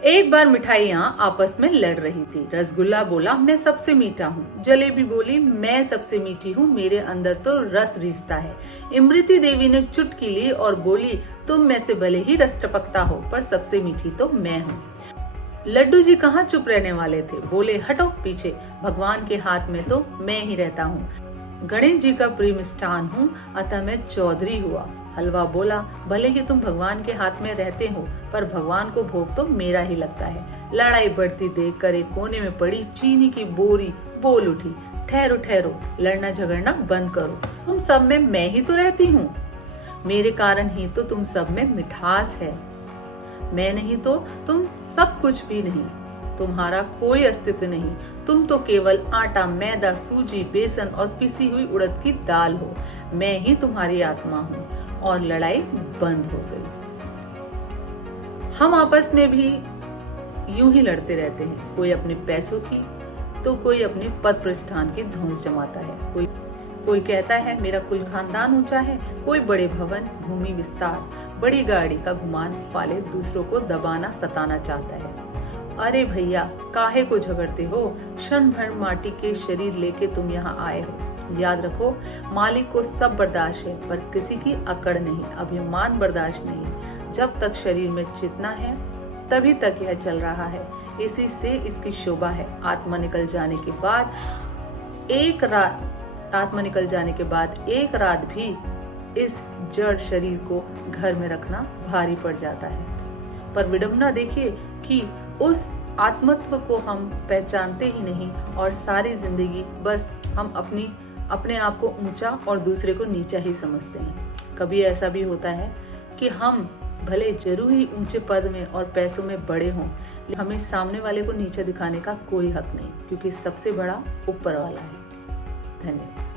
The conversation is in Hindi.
एक बार मिठाइयाँ आपस में लड़ रही थी। रसगुल्ला बोला मैं सबसे मीठा हूँ, जलेबी बोली मैं सबसे मीठी हूँ, मेरे अंदर तो रस रिश्ता है। इमरती देवी ने चुटकी ली और बोली तुम में से भले ही रस टपकता हो पर सबसे मीठी तो मैं हूँ। लड्डू जी कहाँ चुप रहने वाले थे, बोले हटो पीछे, भगवान के हाथ में तो मैं ही रहता हूँ। गणेश जी का प्रिय मिष्ठान हूँ अतः मैं चौधरी हुआ। हलवा बोला भले ही तुम भगवान के हाथ में रहते हो पर भगवान को भोग तो मेरा ही लगता है। लड़ाई बढ़ती देखकर एक कोने में पड़ी चीनी की बोरी बोल उठी ठहरो ठहरो, लड़ना झगड़ना बंद करो, तुम सब में मैं ही तो रहती हूँ, मेरे कारण ही तो तुम सब में मिठास है। मैं नहीं तो तुम सब कुछ भी नहीं, तुम्हारा कोई अस्तित्व नहीं, तुम तो केवल आटा मैदा सूजी बेसन और पिसी हुई उड़द की दाल हो। मैं ही तुम्हारी आत्मा हूँ। और लड़ाई बंद हो गई। हम आपस में भी यूं ही लड़ते रहते हैं, कोई अपने पैसों की तो कोई अपने पद प्रतिष्ठान की धौंस जमाता है। कोई कहता है मेरा कुल खानदान ऊंचा है, कोई बड़े भवन भूमि विस्तार बड़ी गाड़ी का गुमान पाले दूसरों को दबाना सताना चाहता है। अरे भैया काहे को झगड़ते हो, क्षण भर माटी के शरीर लेके तुम यहाँ आए हो। याद रखो मालिक को सब बर्दाश्त है पर किसी की अकड़ नहीं, अभिमान बर्दाश्त नहीं। जब तक शरीर में चेतना है तभी तक यह चल रहा है, इसी से इसकी शोभा है। आत्मा निकल जाने के बाद एक रात भी इस जड़ शरीर को घर में रखना भारी पड़ जाता है। पर विडंबना देखिए कि उस आत्मत्व को हम पहचानते ही नहीं और सारी जिंदगी बस हम अपने आप को ऊंचा और दूसरे को नीचा ही समझते हैं। कभी ऐसा भी होता है कि हम भले जरूर ही ऊंचे पद में और पैसों में बड़े हों, हमें सामने वाले को नीचा दिखाने का कोई हक नहीं, क्योंकि सबसे बड़ा ऊपर वाला है। धन्यवाद।